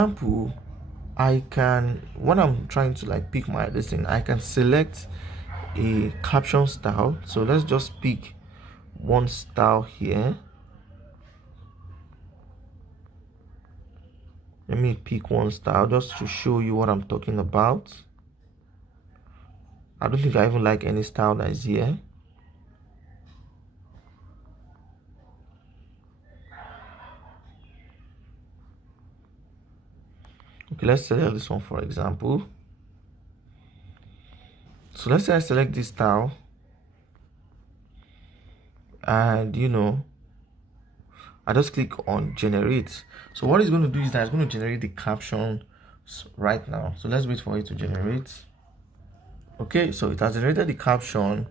Example, I can, when I'm trying to like pick my this thing, I can select a caption style. So let's just pick one style here. Let me pick one style just to show you what I'm talking about. I don't think I even like any style that is here. Okay, let's select this one for example. So let's say I select this style, and I just click on generate. So what it's going to do is that it's going to generate the caption right now. So let's wait for it to generate. Okay, so it has generated the caption,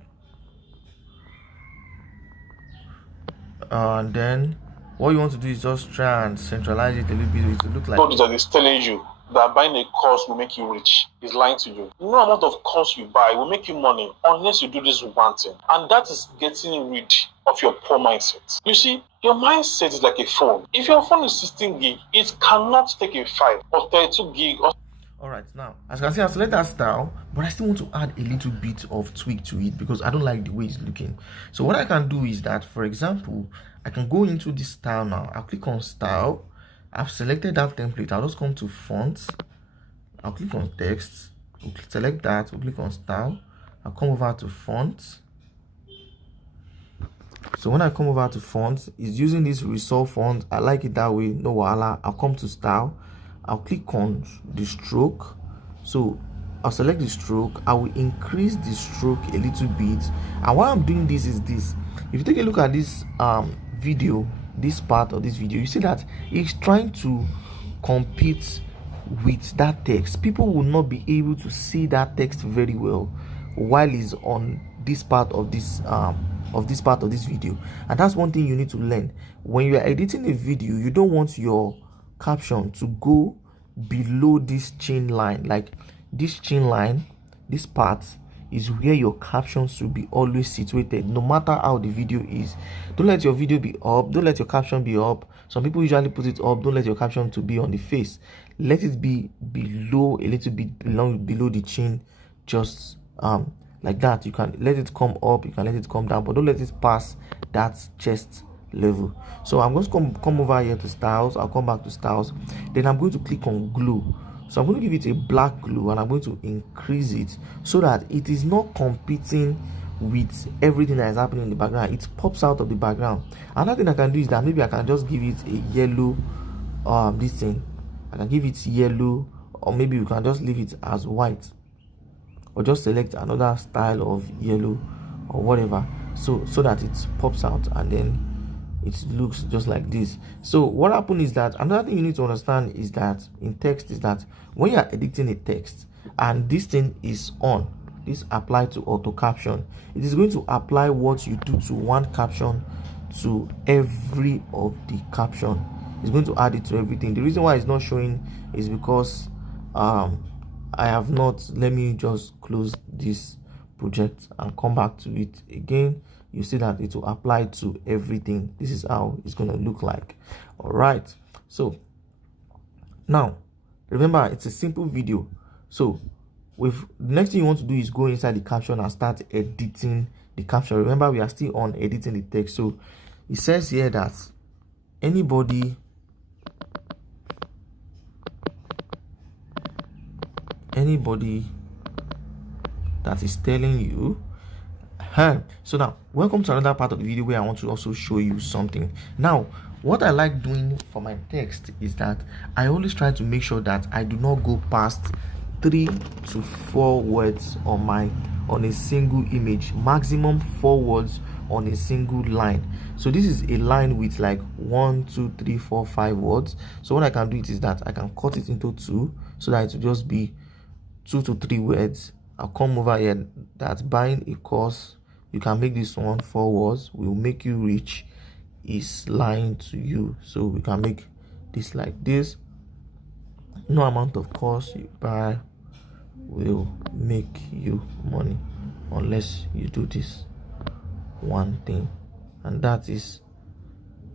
and then what you want to do is just try and centralize it a little bit to look like God that is telling you that buying a course will make you rich is lying to you. No amount of course you buy will make you money unless you do this one thing, and that is getting rid of your poor mindset. You see, your mindset is like a phone. If your phone is 16 gig, it cannot take a 5 or 32 gig or. Alright, now as you can see, I select that style, but I still want to add a little bit of tweak to it because I don't like the way it's looking. So what I can do is that, for example, I can go into this style now. I'll click on style. I've selected that template. I'll just come to fonts. I'll click on text. We'll select that. We'll click on style. I'll come over to fonts. So when I come over to fonts, it's using this resolve font. I like it that way, no wahala. I'll come to style. I'll click on the stroke. So I'll select the stroke. I will increase the stroke a little bit. And why I'm doing this is this. If you take a look at this video, this part of this video, you see that it's trying to compete with that text. People will not be able to see that text very well while it's on this part of this video. And that's one thing you need to learn. When you are editing a video, you don't want your caption to go below this chin line. Like this chin line, this part is where your caption should be always situated, no matter how the video is. Don't let your video be up, don't let your caption be up. Some people usually put it up. Don't let your caption to be on the face. Let it be below, a little bit below the chin, just like that. You can let it come up, you can let it come down, but don't let it pass that chest level. So I'm going to come over here to styles. I'll come back to styles, then I'm going to click on glue. So I'm going to give it a black glue, and I'm going to increase it so that it is not competing with everything that is happening in the background. It pops out of the background. Another thing I can do is that maybe I can just give it a yellow this thing. I can give it yellow, or maybe you can just leave it as white, or just select another style of yellow or whatever, so that it pops out and then it looks just like this. So what happened is that another thing you need to understand is that in text is that when you are editing a text and this thing is on, this apply to auto caption, it is going to apply what you do to one caption to every of the caption. It's going to add it to everything. The reason why it's not showing is because I have not. Let me just close this project and come back to it again. You see that it will apply to everything. This is how it's going to look like. All right, so now remember, it's a simple video. So with the next thing you want to do is go inside the caption and start editing the caption. Remember, we are still on editing the text. So it says here that anybody that is telling you. So now welcome to another part of the video where I want to also show you something. Now what I like doing for my text is that I always try to make sure that I do not go past 3 to 4 words on a single image, maximum 4 words on a single line. So this is a line with like 1 2 3 4 5 words. So what I can do is that I can cut it into 2 so that it will just be 2 to 3 words. I'll come over here that buying a course, you can make this one 4 words, will make you rich, is lying to you. So we can make this like this. No amount of course you buy will make you money unless you do this one thing, and that is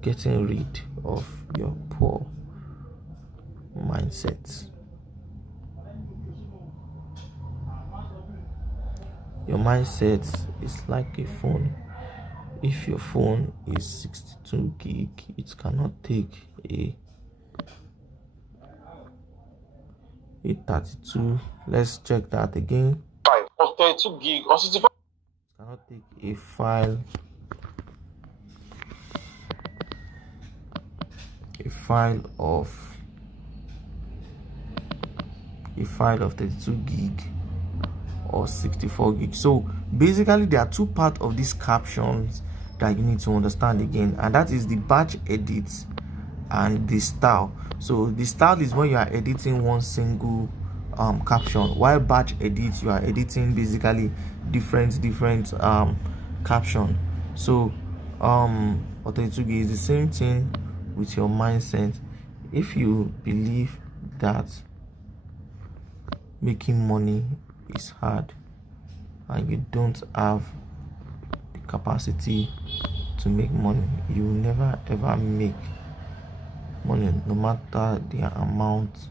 getting rid of your poor mindset. Your mindset is like a phone. If your phone is 62 gig, it cannot take a 32. Let's check that again. 5 or 32 gig or 64. Cannot take a file of 32 gig or 64 gig. So basically there are two parts of these captions that you need to understand again, and that is the batch edit and the style. So the style is when you are editing one single caption, while batch edit you are editing basically different caption. So or 32 gig is the same thing with your mindset. If you believe that making money is hard and you don't have the capacity to make money, you will never ever make money, no matter the amount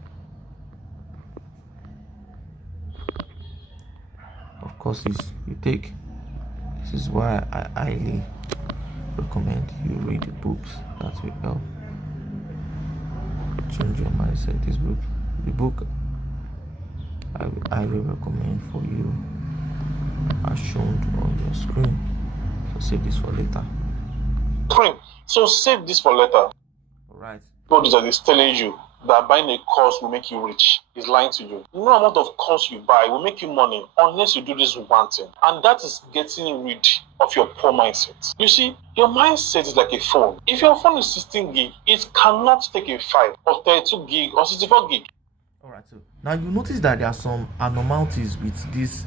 of courses you take. This is why I highly recommend you read the books that will help change your mindset. The book I would highly recommend for you as shown on your screen. So save this for later. So save this for later. Alright. God that is telling you that buying a course will make you rich is lying to you. No amount of course you buy will make you money unless you do this one thing, and that is getting rid of your poor mindset. You see, your mindset is like a phone. If your phone is 16 gig, it cannot take a 5 or 32 gig or 64 gig. Alright, so now you notice that there are some abnormalities with this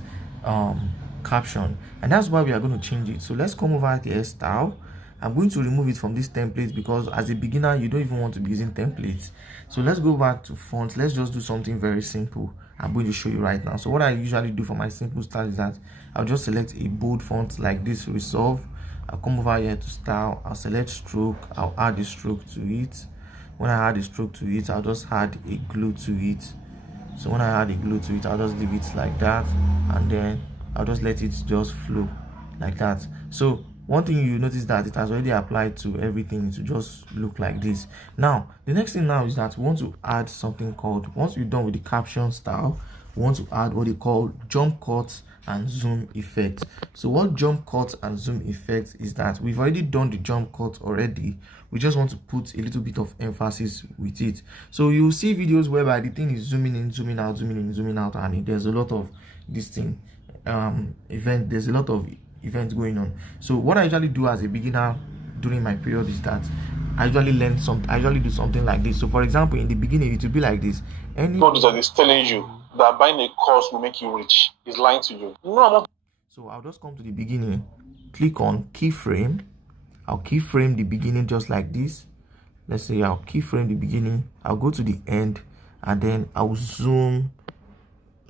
caption, and that's why we are going to change it. So let's come over to the style. I'm going to remove it from this template because as a beginner you don't even want to be using templates. So let's go back to fonts. Let's just do something very simple. I'm going to show you right now. So what I usually do for my simple style is that I'll just select a bold font like this, Resolve. I'll come over here to style, I'll select stroke, I'll add the stroke to it. When I add the stroke to it, I'll just add a glue to it. So when I add a glue to it, I'll just leave it like that, and then I'll just let it just flow like that. So one thing you notice that it has already applied to everything to just look like this. Now the next thing now is that we want to add something called, once we're done with the caption style, we want to add what they call jump cut and zoom effect. So what jump cut and zoom effect is that we've already done the jump cut already. We just want to put a little bit of emphasis with it. So you'll see videos whereby the thing is zooming in, zooming out, zooming in, zooming out, and there's a lot of this thing there's a lot of events going on. So what I usually do as a beginner during my period is that I usually do something like this. So for example, in the beginning it will be like this. God that is telling you that buying a course will make you rich is lying to you. No. So I'll just come to the beginning, click on keyframe. I'll keyframe the beginning just like this. Let's say I'll keyframe the beginning, I'll go to the end, and then I'll zoom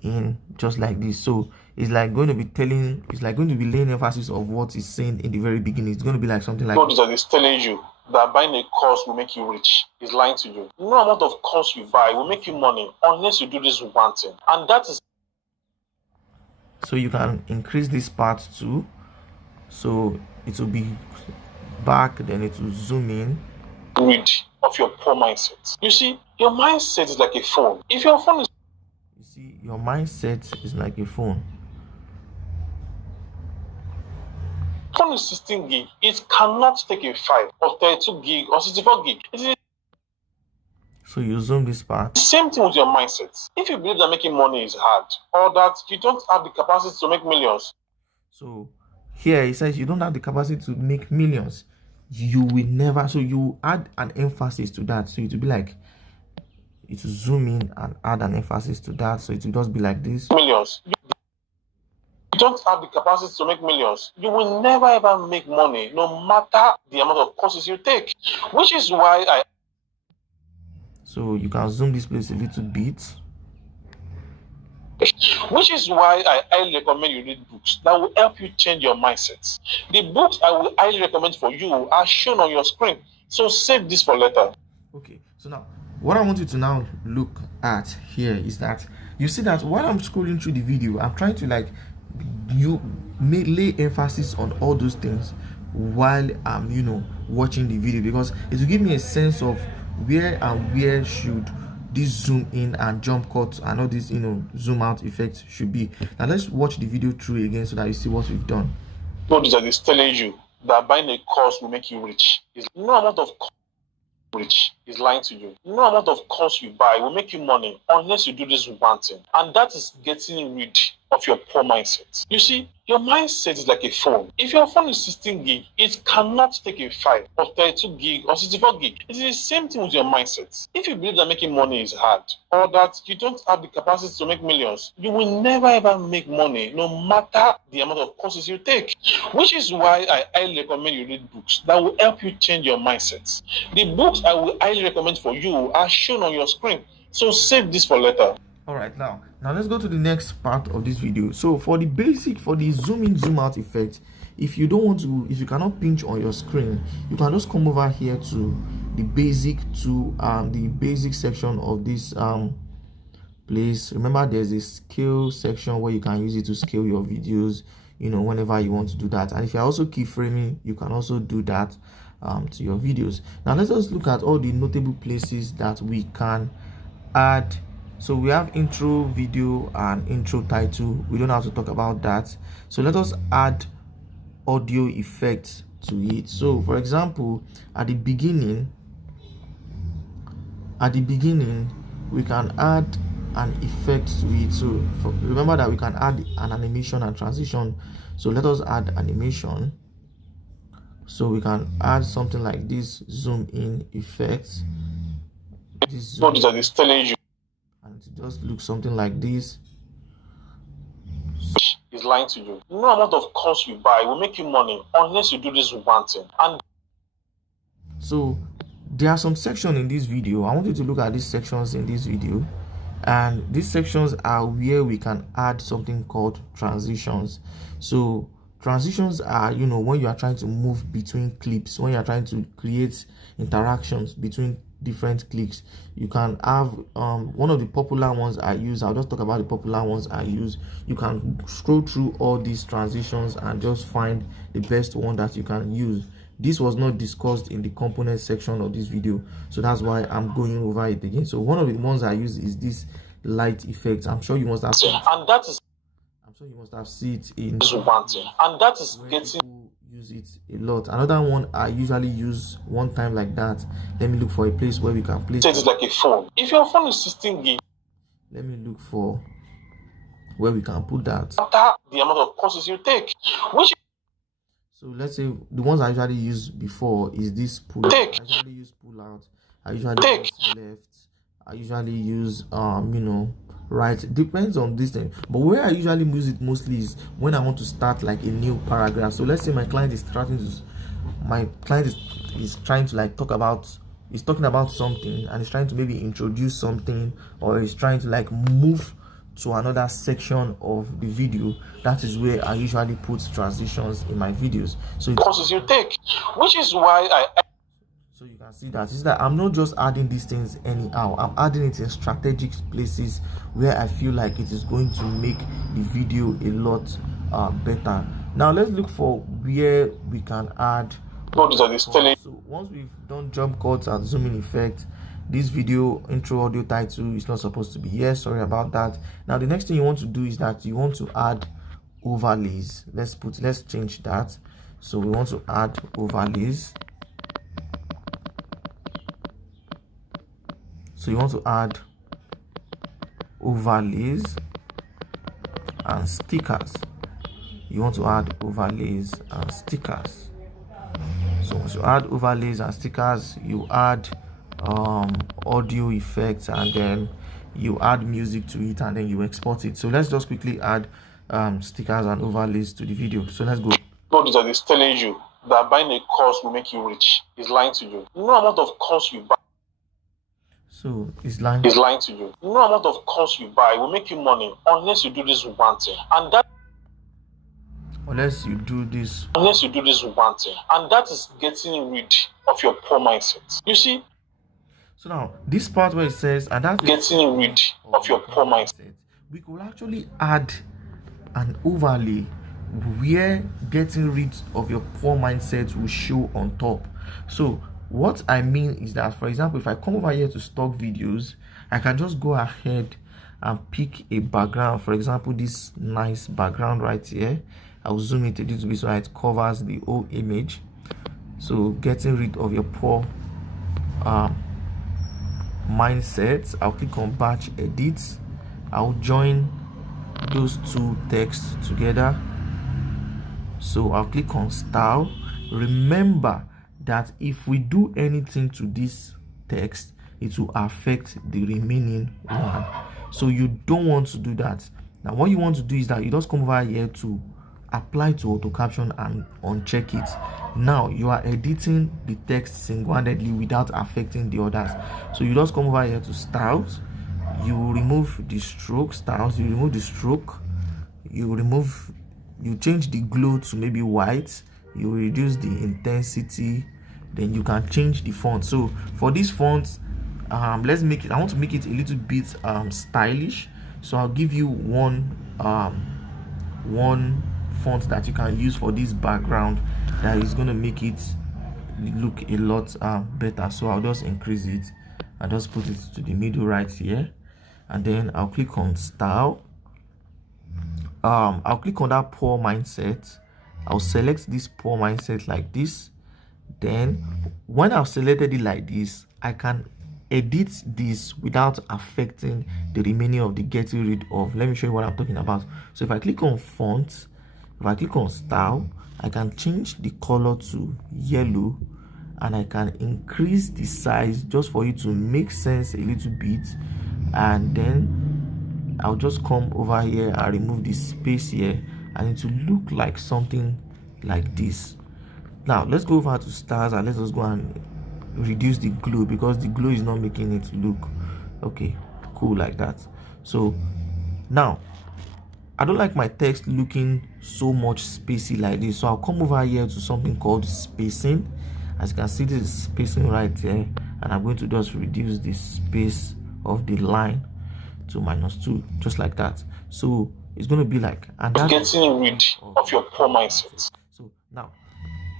in just like this. So it's like going to be laying emphasis of what is saying in the very beginning. It's going to be like something like God that is telling you that buying a course will make you rich is lying to you. No amount of course you buy will make you money unless you do this one thing, and that is. So you can increase this part too, so it will be back, then it will zoom in. Rid of your poor mindset. You see, your mindset is like a phone. If your phone is, you see, your mindset is like a phone. Phone is 16 gig, it cannot take a 5 or 32 gig or 64 gig. So you zoom this part. Same thing with your mindset. If you believe that making money is hard, or that you don't have the capacity to make millions. So here it says you don't have the capacity to make millions. You will never. So you add an emphasis to that. So it will be like, it will zoom in and add an emphasis to that. So it will just be like this. Millions. You don't have the capacity to make millions. You will never ever make money, no matter the amount of courses you take. Which is why So you can zoom this place a little bit. Which is why I highly recommend you read books that will help you change your mindset. The books I will highly recommend for you are shown on your screen. So save this for later. Okay, so now what I want you to now look at here is that you see that while I'm scrolling through the video, I'm trying to like you may lay emphasis on all those things while I'm watching the video, because it will give me a sense of where should this zoom in and jump cut and all this zoom out effects should be. Now let's watch the video through again so that you see what we've done. What is telling you that buying a course will make you rich? Is no amount of rich is lying to you. No amount of course you buy will make you money unless you do this one thing, and that is getting rid of your poor mindset. You see, your mindset is like a phone. If your phone is 16 gig, it cannot take a 5 or 32 gig or 64 gig. It is the same thing with your mindset. If you believe that making money is hard or that you don't have the capacity to make millions, you will never ever make money no matter the amount of courses you take. Which is why I highly recommend you read books that will help you change your mindset. The books I will highly recommend for you are shown on your screen. So save this for later. All right, now let's go to the next part of this video. So for the zoom in zoom out effect, if you cannot pinch on your screen, you can just come over here to the basic section of this place. Remember, there's a scale section where you can use it to scale your videos whenever you want to do that. And if you're also keyframing, you can also do that to your videos. Now let's just look at all the notable places that we can add. So we have intro video and intro title. We don't have to talk about that. So let us add audio effects to it. So for example, at the beginning we can add an effect to it. So remember that we can add an animation and transition. So let us add animation. So we can add something like this zoom in effect. What is telling you? And to just look something like this. Is lying to you. No amount of course you buy will make you money unless you do this one thing. And so there are some sections in this video. I want you to look at these sections in this video, and these sections are where we can add something called transitions. So transitions are when you are trying to move between clips, when you are trying to create interactions between different clicks. You can have one of the popular ones I use. I'll just talk about the popular ones I use. You can scroll through all these transitions and just find the best one that you can use. This was not discussed in the component section of this video, so that's why I'm going over it again. So one of the ones I use is this light effect. I'm sure you must have seen it. And that is you must have seen it in this one thing. And that is getting use it a lot. Another one I usually use one time like that. Let me look for a place where we can place it. It's like a phone. If your phone is 16 gig, let me look for where we can put that. After the amount of courses you take, which so let's say the ones I usually use before is this pull out. I usually use pull out. I usually use left. I usually use right. Depends on this thing, but where I usually use it mostly is when I want to start like a new paragraph. So let's say my client is trying to like talking about something, and he's trying to maybe introduce something, or he's trying to like move to another section of the video. That is where I usually put transitions in my videos. So courses you take, which is why so you can see that I'm not just adding these things anyhow. I'm adding it in strategic places where I feel like it is going to make the video a lot better. Now let's look for where we can add. So once we've done jump cuts and zooming effect, this video intro audio title is not supposed to be here. Sorry about that. Now the next thing you want to do is that you want to add overlays. Let's change that. So we want to add overlays. So you want to add overlays and stickers. You want to add overlays and stickers. So once you add overlays and stickers, you add audio effects, and then you add music to it, and then you export it. So let's just quickly add stickers and overlays to the video. So let's go. What is telling you that buying a course will make you rich is lying to you. No amount of course you buy. So it's lying to you. No amount of course you buy will make you money unless you do this one thing. And that unless you do this one thing. And that is getting rid of your poor mindset. You see? So now this part where it says, and that's getting rid of your poor mindset. We could actually add an overlay where getting rid of your poor mindset will show on top. So what I mean is that, for example, if I come over here to stock videos, I can just go ahead and pick a background. For example, this nice background right here. I'll zoom it a little bit so that it covers the whole image. So getting rid of your poor mindset, I'll click on batch edit. I'll join those two texts together. So I'll click on style. Remember that if we do anything to this text, it will affect the remaining one. So you don't want to do that. Now what you want to do is that you just come over here to apply to auto caption and uncheck it. Now you are editing the text single-handedly without affecting the others. So you just come over here to styles, you remove the stroke styles, you remove the stroke, you change the glow to maybe white, you reduce the intensity, then you can change the font. So for this font, let's make it, I want to make it a little bit stylish. So I'll give you one font that you can use for this background that is going to make it look a lot better. So I'll just increase it and just put it to the middle right here, and then I'll click on style. I'll click on that poor mindset. I'll select this poor mindset like this. Then when I've selected it like this, I can edit this without affecting the remaining of the getting rid of. Let me show you what I'm talking about. So if I click on font, if I click on style, I can change the color to yellow, and I can increase the size just for it to make sense a little bit. And then I'll just come over here and remove the space here, and it will look like something like this. Now let's go over to stars and let's just go and reduce the glow, because the glow is not making it look okay cool like that. So now I don't like my text looking so much spacey like this, so I'll come over here to something called spacing. As you can see, this is spacing right there, and I'm going to just reduce the space of the line to -2, just like that. So it's going to be like, and that's getting rid of your poor mindset. So now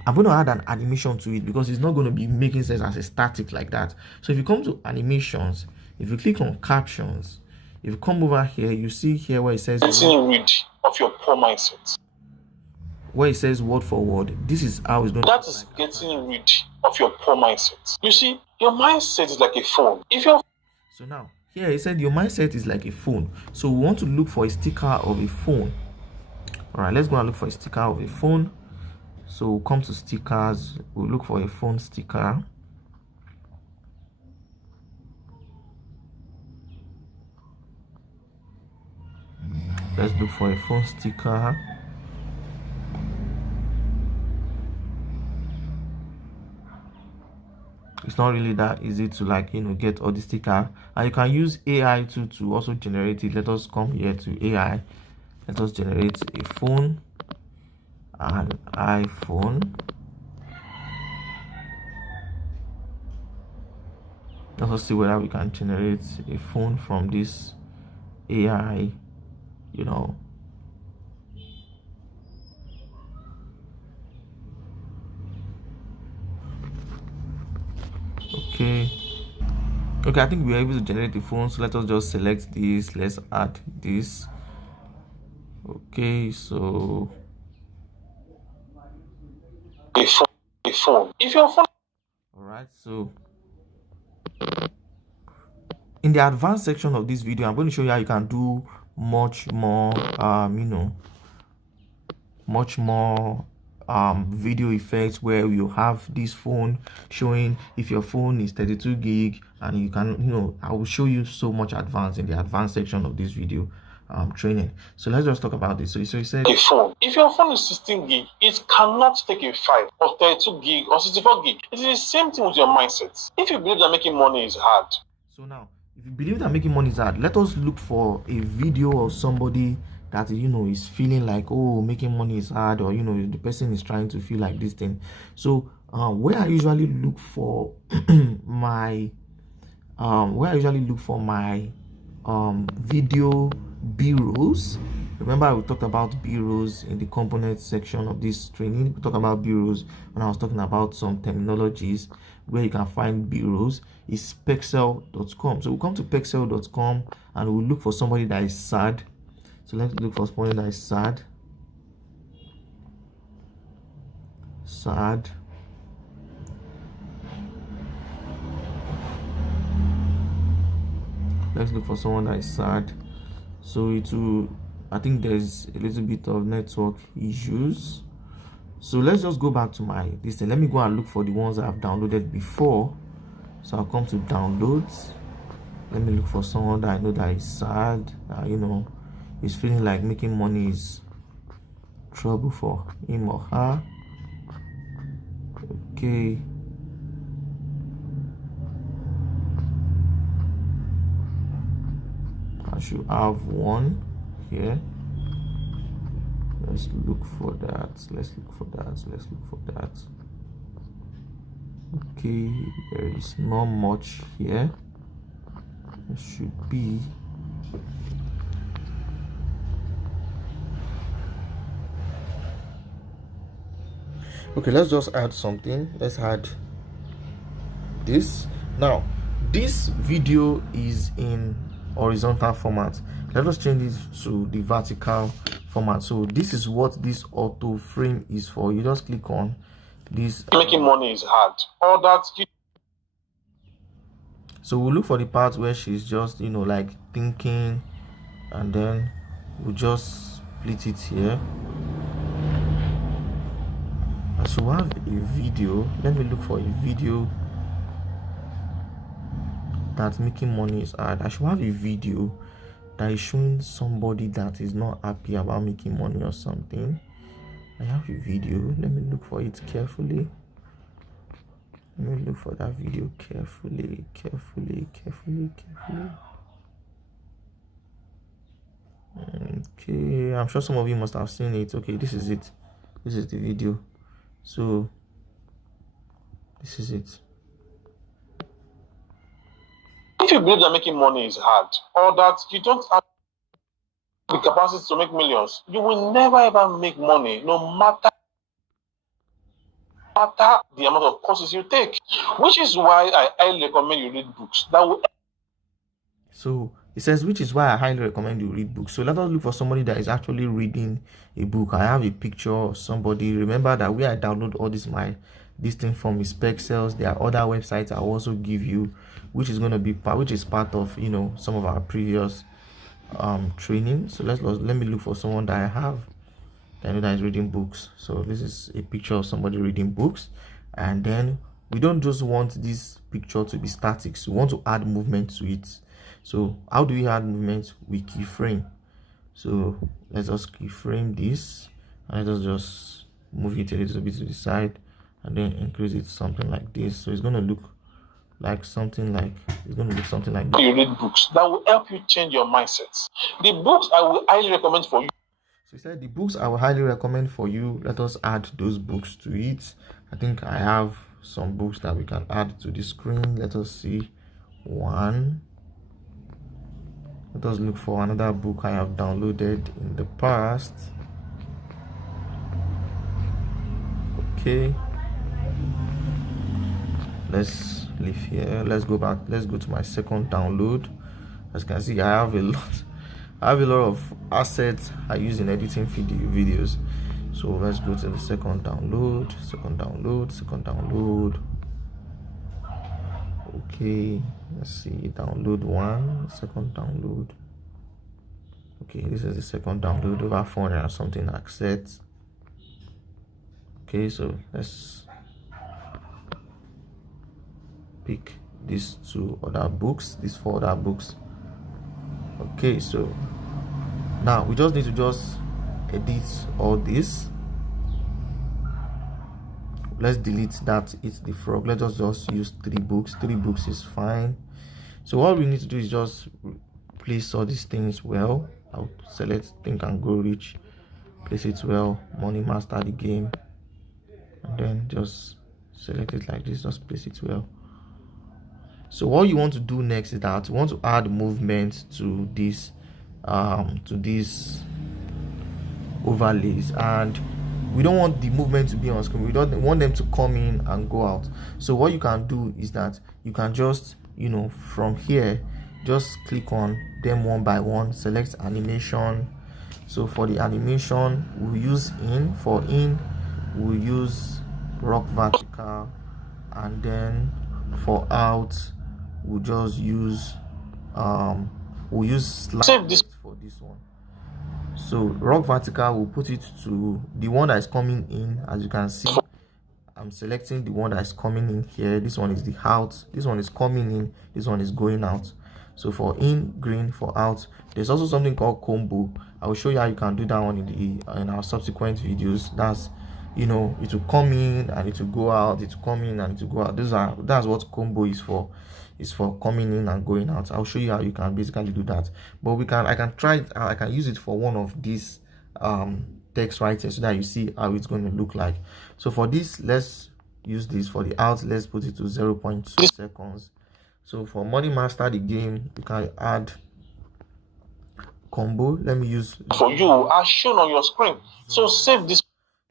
I'm going to add an animation to it, because it's not going to be making sense as a static like that. So if you come to animations, if you click on captions, if you come over here, you see here where it says getting rid of your poor mindset, where it says word for word. This is how it's going that is getting rid of your poor mindset. You see, your mindset is like a phone. If you're So now here it said your mindset is like a phone. So we want to look for a sticker of a phone. All right, let's go and look for a sticker of a phone. So we'll come to stickers, we'll look for a phone sticker. Let's look for a phone sticker. It's not really that easy to, like, get all the sticker, and you can use AI to also generate it. Let us come here to AI. Let us generate a phone, an iPhone. Let us see whether we can generate a phone from this AI, Okay, I think we are able to generate the phone. So let us just select this. Let's add this. Okay, so a phone. If your phone. All right, so in the advanced section of this video, I'm going to show you how you can do much more much more video effects, where you have this phone showing if your phone is 32 gig, and you can, I will show you so much advanced in the advanced section of this video training. So let's just talk about this. So you said a phone. If your phone is 16 gig, it cannot take a 5 or 32 gig or 64 gig. It is the same thing with your mindset. If you believe that making money is hard. So now, if you believe that making money is hard, let us look for a video of somebody that is feeling like, oh, making money is hard, or the person is trying to feel like this thing. So where I usually look for my where I usually look for my video b-rolls. Remember, we talked about b-rolls in the component section of this training. We talked about b-rolls when I was talking about some terminologies where you can find b-rolls. Is pexel.com. So we'll come to pexel.com and we'll look for somebody that is sad. So let's look for somebody that is sad. Let's look for someone that is sad. So it will, I think there's a little bit of network issues. So let's just go back to my this thing. Let me go and look for the ones I've downloaded before. So I'll come to downloads. Let me look for someone that I know that is sad, you know, is feeling like making money is trouble for him or her. Okay. I should have one here. Let's look for that. Okay, there is not much here. There should be. Okay, let's just add something. Let's add this. Now, this video is in horizontal format. Let us change it to the vertical format. So this is what this auto frame is for. You just click on this. Making money is hard. All that. So we'll look for the part where she's just, you know, like thinking, and then we'll just split it here. I should have a video. Let me look for a video that's making money is hard. I should have a video that is showing somebody that is not happy about making money or something. I have a video. Let me look for it carefully. Let me look for that video carefully. Okay, I'm sure some of you must have seen it. Okay, this is it. This is the video. So this is it. If you believe that making money is hard, or that you don't have the capacity to make millions, you will never ever make money, no matter the amount of courses you take. Which is why I highly recommend you read books that will. So it says, which is why I highly recommend you read books. So let us look for somebody that is actually reading a book. I have a picture of somebody. Remember that where I download all this thing from is Pexels. There are other websites I will also give you, which is going to be which is part of, you know, some of our previous training. So let me look for someone that I have that I know that is reading books. So this is a picture of somebody reading books, and then we don't just want this picture to be static, so we want to add movement to it. So how do we add movement? We keyframe. So let's just keyframe this, and let us just move it a little bit to the side, and then increase it something like this. So it's going to look like something like that. You read books that will help you change your mindset. The books I will highly recommend for you. So he said the books I will highly recommend for you. Let us add those books to it. I think I have some books that we can add to the screen. Let us see. One. Let us look for another book I have downloaded in the past. Okay. Let's leave here. Let's go back. Let's go to my second download. As you can see, I have a lot of assets I use in editing videos. So let's go to the second download. Okay, let's see, download one, second download. Okay, this is the second download, over 400 and something assets. Okay, so let's pick these two other books, these 4 other books. Okay, so now we just need to just edit all this. Let's delete that it's the frog. Let us just use 3 books. 3 books is fine. So what we need to do is just place all these things well. I'll select Think and Grow Rich, place it well, Money Master the game, and then just select it like this, just place it well. So what you want to do next is that you want to add movement to these overlays, and we don't want the movement to be on screen. We don't want them to come in and go out. So what you can do is that you can just, from here, just click on them one by one, select animation. So for the animation, we'll use in. For in, we'll use rock vertical, and then for out, we'll just use slide left for this one. So rock vertical, will put it to the one that is coming in. As you can see, I'm selecting the one that is coming in here. This one is the out, this one is coming in, this one is going out. So for in green, for out, there's also something called combo. I will show you how you can do that one in our subsequent videos. That's, it will come in and it will go out, it will come in and it will go out. That's what combo is for. It's for coming in and going out. I'll show you how you can basically do that. But I can use it for one of these text right here, so that you see how it's going to look like. So for this, let's use this. For the out, let's put it to 0.2 seconds. So for Money Master the game, you can add combo. Let me use for you as shown on your screen. So save this.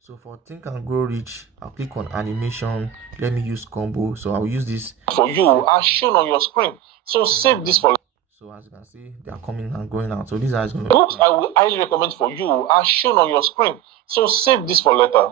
So for Think and Grow Rich, I'll click on animation. Let me use combo. So I'll use this for you as shown on your screen. So save this for. So as you can see, they are coming and going out. So these are going to. Books I will highly recommend for you as shown on your screen. So save this for later.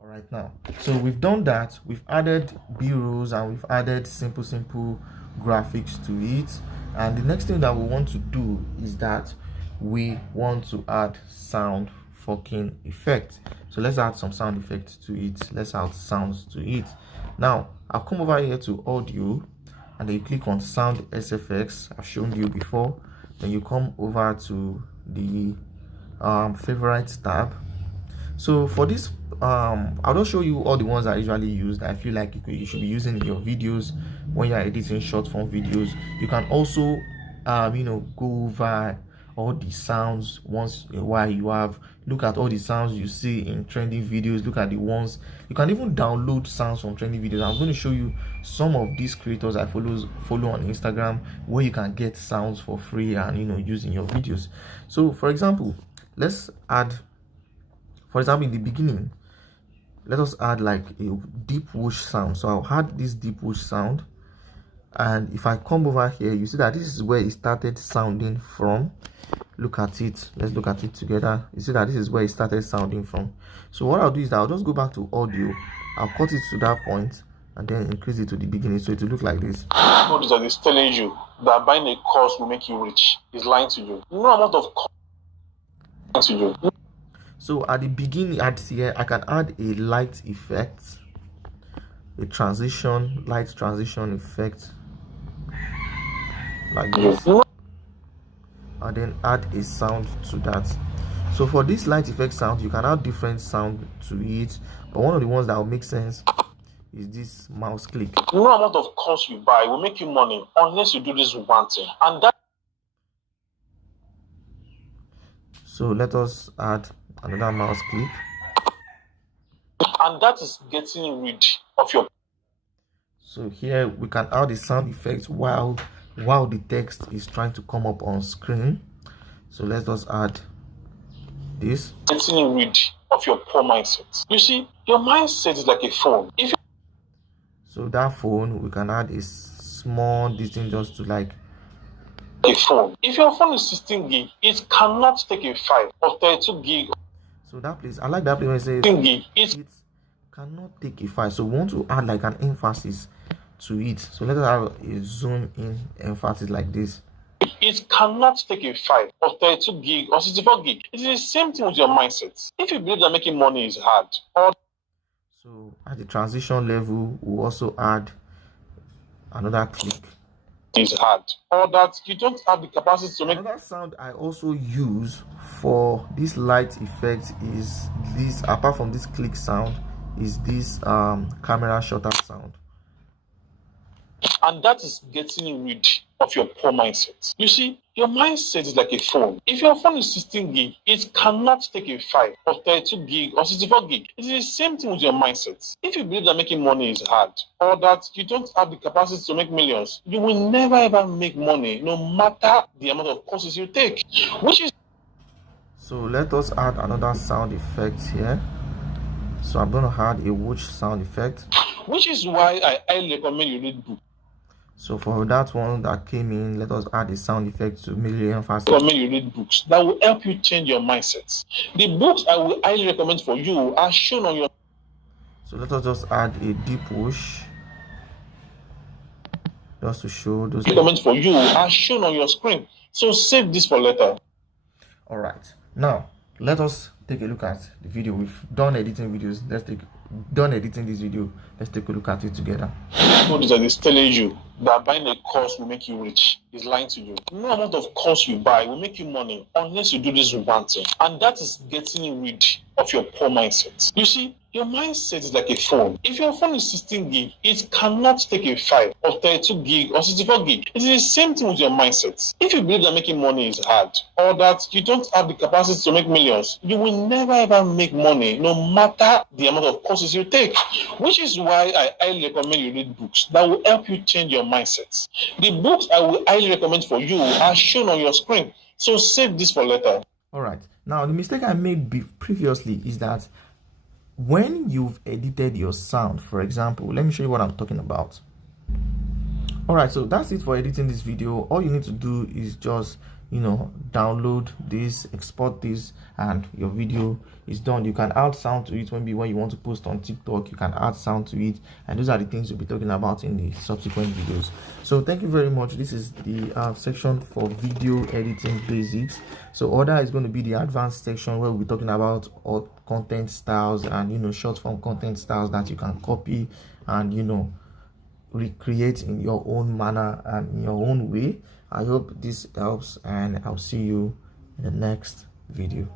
All right, now, so we've done that. We've added B-rolls and we've added simple graphics to it. And the next thing that we want to do is that we want to add sound fucking effect. So let's add some sound effects to it. Let's add sounds to it. Now I'll come over here to audio, and then you click on sound SFX. I've shown you before. Then you come over to the favorites tab. So for this, I'll just show you all the ones I usually use that I feel like you should be using in your videos when you're editing short form videos. You can also go over all the sounds once in a while. You have look at all the sounds you see in trending videos. Look at the ones you can even download sounds from trending videos. I'm going to show you some of these creators I follow on Instagram, where you can get sounds for free and use in your videos. So for example, let's add, for example, in the beginning, let us add like a deep whoosh sound. So I'll add this deep whoosh sound, and if I come over here, you see that this is where it started sounding from. Look at it. Let's look at it together. You see that this is where it started sounding from. So what I'll do is that I'll just go back to audio. I'll cut it to that point and then increase it to the beginning, so it will look like this. What is that is telling you that buying a course will make you rich is lying to you. No amount of course to you. So at the beginning, at here, I can add a light effect, a light transition effect, like this, and then add a sound to that. So for this light effect sound, you can add different sound to it, but one of the ones that will make sense is this mouse click. No amount of course you buy will make you money unless you do this one thing, and that. So let us add another mouse click, and that is getting rid of your. So here we can add the sound effect while the text is trying to come up on screen. So let's just add this. Getting rid of your poor mindset. You see, your mindset is like a phone. So that phone, we can add a small distance just to like a phone. If your phone is 16 gig, it cannot take a 5 or 32 gig. So that place, I like that place where it says 16 gig. It cannot take a 5. So we want to add like an emphasis to it. So let us have a zoom in emphasis like this. It cannot take a 5 or 32 gig or 64 gig. It is the same thing with your mindset. If you believe that making money is hard, so at the transition level, we'll also add another click. Is hard, or that you don't have the capacity to make. Another sound I also use for this light effect is this, apart from this click sound, is this camera shutter sound, and that is getting rid of your poor mindset. You see, your mindset is like a phone. If your phone is 16 gig, it cannot take a 5 or 32 gig or 64 gig. It is the same thing with your mindset. If you believe that making money is hard or that you don't have the capacity to make millions, you will never ever make money no matter the amount of courses you take, which is. So let us add another sound effect here. So I'm going to add a whoosh sound effect. Which is why I highly recommend you read books. So for that one that came in, let us add a sound effect to million fast. I recommend you read books that will help you change your mindset. The books I will highly recommend for you are shown on your. So let us just add a deep whoosh just to show those. Recommend for you are shown on your screen. So save this for later. All right, now let us take a look at the video. We've done editing videos. Done editing this video. Let's take a look at it together. What is that is telling you that buying a course will make you rich is lying to you. No amount of course you buy will make you money unless you do this one thing, and that is getting rid of your poor mindset. You see, your mindset is like a phone. If your phone is 16 gig, it cannot take a 5 or 32 gig or 64 gig. It is the same thing with your mindset. If you believe that making money is hard or that you don't have the capacity to make millions, you will never ever make money no matter the amount of courses you take, which is why I highly recommend you read books that will help you change your mindset. The books I will highly recommend for you are shown on your screen. So save this for later. All right. Now, the mistake I made previously is that when you've edited your sound, for example, let me show you what I'm talking about. All right, so that's it for editing this video. All you need to do is just download this, export this, and your video is done. You can add sound to it. Maybe when you want to post on TikTok, you can add sound to it, and those are the things we'll be talking about in the subsequent videos. So thank you very much. This is the section for video editing basics. So other is going to be the advanced section where we'll be talking about all content styles and short form content styles that you can copy and recreate in your own manner and in your own way. I hope this helps, and I'll see you in the next video.